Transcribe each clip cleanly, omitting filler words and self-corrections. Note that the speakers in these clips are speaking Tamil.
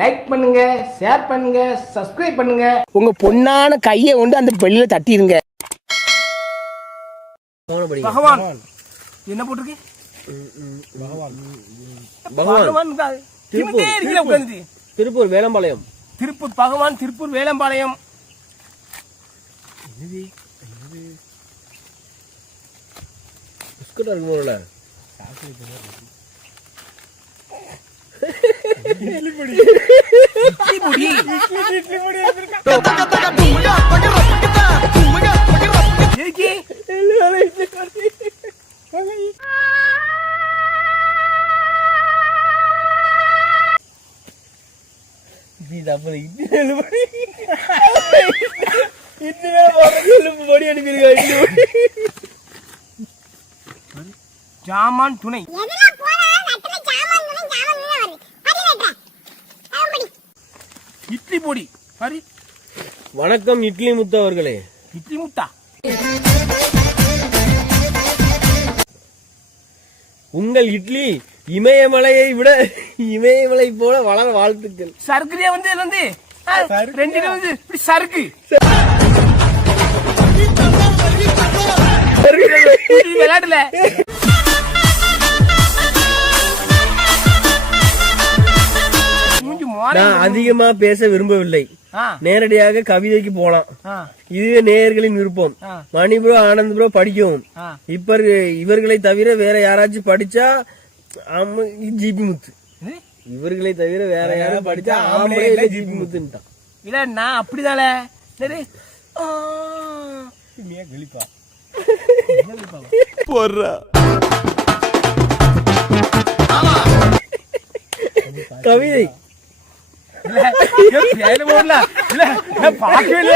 லைக் பண்ணுங்க, ஷேர் பண்ணுங்க, சப்ஸ்கிரைப் பண்ணுங்க. உங்க பொண்ணான கையை கொண்டு அந்த பெல்லில தட்டிடுங்க. பகவான் என்ன போட்டிருக்கு? பகவான் திருப்பூர் வேலம்பாளையம். திருப்பூர் பகவான், திருப்பூர் வேலம்பாளையம். பிஸ்கட் இருக்கும்ல. ஜாமான் துணை. இட்லி பொடி. சரி, வணக்கம் இட்லி முத்து அவர்களே. இட்லி முத்தா. உங்கள் இட்லி இமயமலையை விட இமயமலை போல வளர வாழ்த்துக்கள். சறுக்குதே வந்து ரெண்டு வந்து இப்படி சறுக்கு விளையாட்டுல. நான் அதிகமா பேச விரும்பவில்லை, நேரடியாக கவிதைக்கு போலாம். இதுவே நேயர்களின் விருப்பம். மணி ப்ரோ, ஆனந்த் ப்ரோ படிக்கவும். இப்ப இவர்களை தவிர வேற யாராச்சும் படிச்சா ஜிபி முத்து. இவர்களை தவிர வேற யாரும் படிச்சா ஆம்பளை இல்ல ஜிபி முத்துட்டான். இல்ல நான் அப்படிதானே. கவிதை பாக்கவே இல்ல.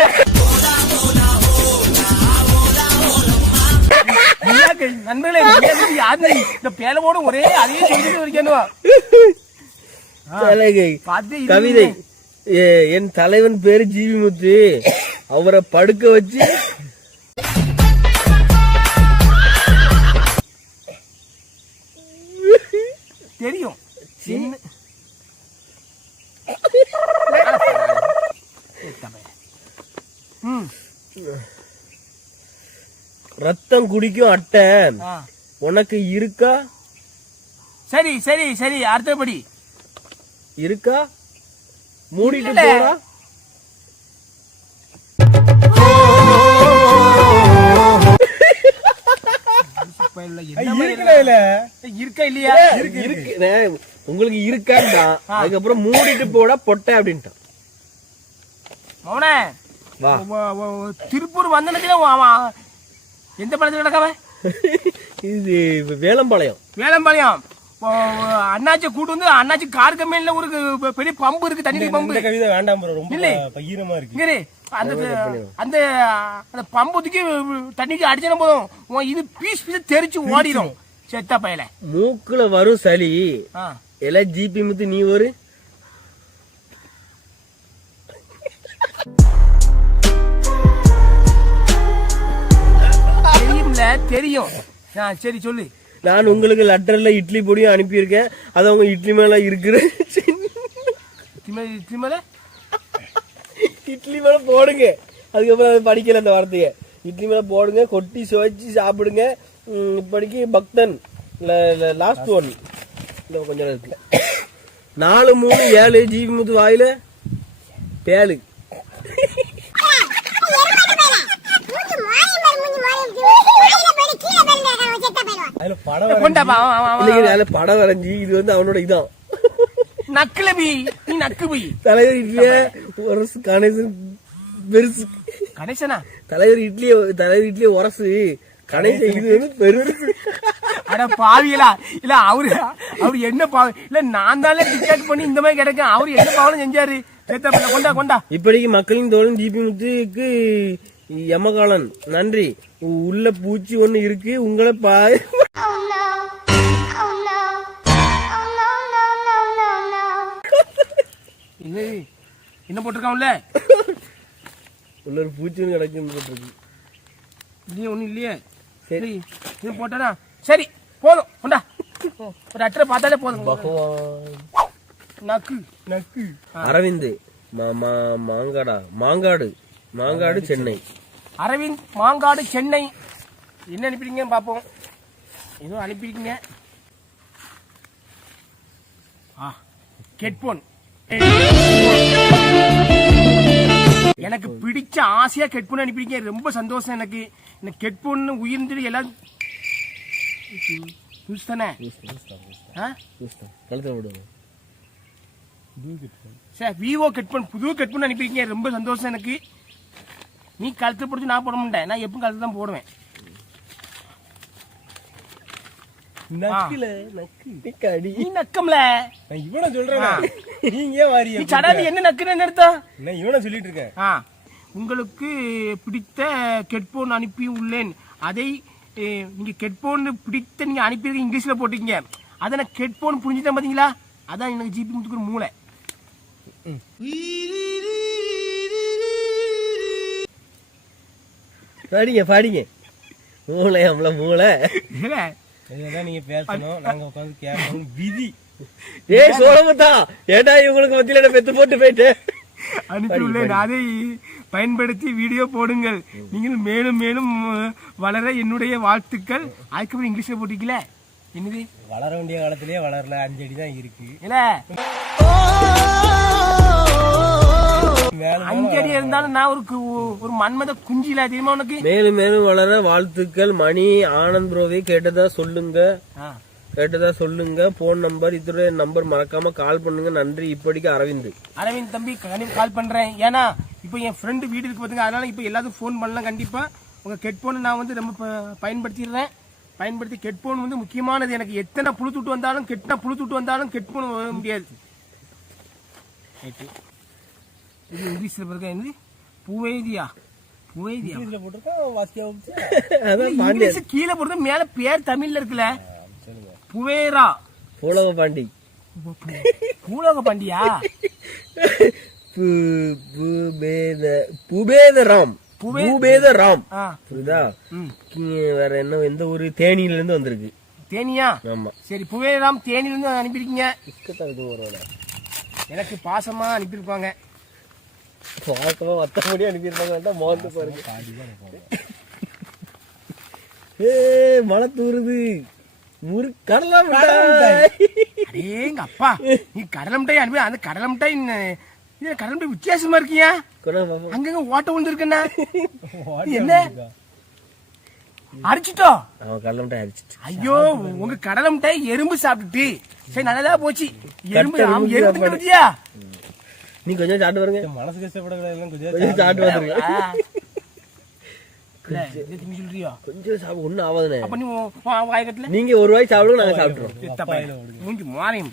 நண்பர்களே, யாரு இந்த பேலமோட ஒரே அதையே சொல்லிட்டு இருக்கேன். கவிதை. என் தலைவன் பேரு ஜிவி முத்து. அவரை படுக்க வச்சு தெரியும். ரத்தம் குடிக்கும் அட்டை உனக்கு இருக்கா? சரி சரி சரி, அடுத்தபடி இருக்கா? மூடிட்டு போடா. இருக்கா இல்லையா? உங்களுக்கு இருக்காண்டா. அதுக்கப்புறம் மூடிட்டு போடா பொட்டை அப்படின்ட்டான். மௌனே, திருப்பூர் வந்தனத்துல எந்த படத்துல நடக்காம? இது வேலம்பாளையம். வேலம்பாளையம் அண்ணாச்சி கூட்டு வந்து அண்ணாச்சி கார் கம்பெனில ஒரு பெரிய பம்பு இருக்கு, தண்ணி பம்பு. கவிதை வேண்டாம் ப்ரோ, ரொம்ப ஈரமா இருக்கு. அந்த அந்த அந்த பம்புக்கு தண்ணிக்கு அடிச்சா போதும், இது பீஸ் பீஸ் தெரிச்சு ஓடிடும். செத்தா பயல மூக்குல வரும் சளி. எல்லாம் ஜிபி முத்து நீ ஒரு தெரியும். சரி சொல்லு. நான் உங்களுக்கு லெட்டர்ல இட்லி பொடியும் அனுப்பியிருக்கேன். அது அவங்க இட்லி மேல இருக்கிற இட்லி மேல போடுங்க. அதுக்கப்புறம் அதை படிக்கல அந்த வார்த்தைய. இட்லி மேல போடுங்க, கொட்டி சுவைச்சு சாப்பிடுங்க. இப்படிக்கு பக்தன் லாஸ்ட் ஒன் கொஞ்சம் இருக்கு. 4 3 7 ஜிபி முத்து வாயில பேலு. படம் வரைஞ்சி இது வந்து அவனோட இதான் நக்குலபி. நீ நக்குபி. தலைவர் இட்லிய உரசு கணேசன் பெருசு. கணேசனா? தலைவர் இட்லிய உரசு கணேசன் இது வந்து பெருசு. அட பாவியலா. இல்ல அவரு என்ன பாவி இல்ல, நான் தானே டிக்கெட் பண்ணி இந்த மாதிரி கிடைக்கும். அவரு என்ன பாவம் செஞ்சாரு? கொண்டா கொண்டா. இப்படிக்கு மக்களின் தோழன் ஜிபி முத்துக்கு யமகாலன் நன்றி. உள்ள பூச்சி ஒண்ணு இருக்கு, உங்களை பாய். என்ன போட்டிருக்கான்ல? உள்ள ஒரு பூச்சி ஒண்ணு கிடக்கு. இல்லையே, ஒண்ணும் இல்லையே. சரி இது போட்டா சரி போதும். கொண்டா, ஒரு அட்டரை பார்த்தாலே போதும். நக்கு நக்கு அரவிந்த் மாங்காடு சென்னை. அரவிந்த் மாங்காடு சென்னை. என்ன அனுப்பிடுங்க பாப்போம். ஏதோ அனுப்பிருக்கீங்க. ஹெட்போன். எனக்கு பிடிச்ச ஆசையா ஹெட்போன் அனுப்பிருக்கீங்க. ரொம்ப சந்தோஷம். எனக்கு இந்த ஹெட்போன் உயிர்ந்து எல்லாம் தானே விவோ ஹெட்போன், புது ஹெட்போன் அனுப்பிருக்கீங்க. ரொம்ப சந்தோஷம் எனக்கு. நீ கழுத்து போட்டு நான் போட மாட்டேன். நான் எப்பவும் கழுத்து தான் போடுவேன். நீ நக்கம்ல இவனை சொல்றேன். நீங்க வாரி நீ சடாதி என்ன நக்குன்னு அர்த்தம்? இவனை சொல்லிட்டு இருக்கேன். உங்களுக்கு பிடித்த ஹெட்போன் அனுப்பி உள்ளேன். அதை நீங்க ஹெட்போன் பிடித்த நீங்க அனுப்பியிருக்க இங்கிலீஷ்ல போட்டீங்க. அதை நான் ஹெட்போன் புரிஞ்சுட்டேன் பாத்தீங்களா? அதான் எனக்கு ஜிபி முத்துக்கு மூளை. பாடிங்க மூளை அம்மள மூளை. நீங்க பேசணும், நாங்க உட்காந்து கேட்கணும். விதி. ஏய் சோழமுத்தா, ஏடா இவங்களுக்கு மத்தியில பெத்து போட்டு போயிட்டு அனுப்பியுள்ளேன். அதை பயன்படுத்தி வீடியோ போடுங்கள். நீங்கள் மேலும் மேலும் வளர என்னுடைய வாழ்த்துக்கள். அதுக்கப்புறம் இங்கிலீஷ்ல போட்டிக்கல. என்னது வளர வேண்டிய காலத்திலேயே வளரல. 5 அடி தான் இருக்கு. இல்ல 5 அடி இருந்தாலும் நான் ஒரு மன்மத குஞ்சில தெரியுமா உனக்கு? மேலும் மேலும் வளர வாழ்த்துக்கள். மணி ஆனந்த் ப்ரோவை கேட்டதா சொல்லுங்க. போன் நம்பர் இதோட நம்பர் மறக்காம கால் பண்ணுங்க. நன்றி. இப்படிக்கு அரவிந்த் தம்பி கால் பண்றேன். ஏன்னா இப்ப என் ஃப்ரெண்டு வீடு இருக்கு பாத்துங்க. அதனால இப்ப எல்லாத்துக்கும் போன் பண்ணலாம். கண்டிப்பா உங்க ஹெட்போன் நான் வந்து ரொம்ப பயன்படுத்திடுறேன். பயன்படுத்தி ஹெட்போன் வந்து முக்கியமானது. எனக்கு எத்தனை புழுத்துட்டு வந்தாலும் ஹெட்போன் வர முடியாது. இது இங்கிலீஷ்ல இருக்க என்னது பூவேதியா இங்கிலீஷ் கீழே போடுறது மேல பேர் தமிழ்ல இருக்குல்ல. புவேரா பூலோக பாண்டியா பூபேதராம். புரியுதா? வேற என்ன எந்த ஊரு? தேனியில இருந்து வந்திருக்கு. தேனியா? ஆமா. சரி புவேராம் தேனியில இருந்து அனுப்பியிருக்கீங்க. எனக்கு பாசமா அனுப்பியிருப்பாங்க. பாசமா மத்தபடி அனுப்பியிருப்பாங்க. மோந்து பாருங்க. மழை தூருது. கடலை எங்க அப்பா நீ கடலை மிட்டாய் அனுப்பி. அந்த கடலை மிட்டாய் வித்தியாசமா இருக்கீங்க. அங்கங்க ஓட்ட விழுந்து இருக்குன்னா என்ன அடிச்சுட்டோ? கடலை மிட்டாய் அடிச்சிட்டு. ஐயோ உங்க கடலை மிட்டாய் எறும்பு சாப்பிட்டுட்டு. சரி நல்லதா போச்சு. எறும்பு பத்தியா? நீ கொஞ்சம் சாப்பிட்டு பாருங்க. மனசு கஷ்டப்படக்கூடாது. கொஞ்சம் சாப்பிட்டு பாருங்க. கொஞ்சம் ஒண்ணும் ஆகாதுண்ணே. வாய்க்கட்டுல நீங்க ஒரு வாய் சாப்பிடுங்க, நாங்க சாப்பிட்டுறோம். மூஞ்சி மாறையும்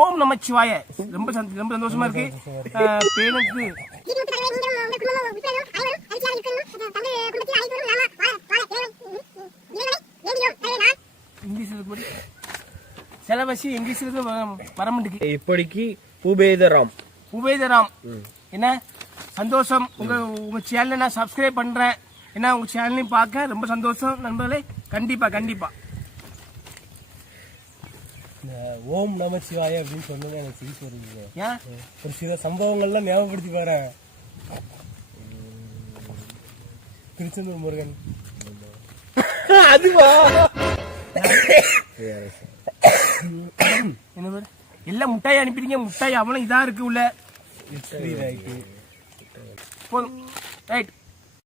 ஓம் நமச்சிவாய. ரொம்ப சந்தோஷமா இருக்கு. பேனுக்கு இங்கிலீஷ்ல சிலபசி இங்கிலீஷ்ல வர மாட்டேங்குது. இப்படிக்கு பூபேதராம். என்ன சந்தோஷம். உங்க சேனலை நான் சப்ஸ்கிரைப் பண்றேன். ஏன்னா உங்க சேனலையும் பார்க்க ரொம்ப சந்தோஷம் நண்பர்களே. கண்டிப்பா ஓம் நமச்சிவாய அப்படின்னு சொன்னது எனக்கு சிரிப்பு வருது. ஒரு சில சம்பவங்கள்லாம் ஞாபகப்படுத்தி பாரு. திருச்செந்தூர் முருகன் அதுவா? என்ன எல்லாம் முட்டாய் அனுப்பிடுங்க. முட்டாய் அவ்வளவு இதா இருக்கு உள்ள. போதும் ரைட்.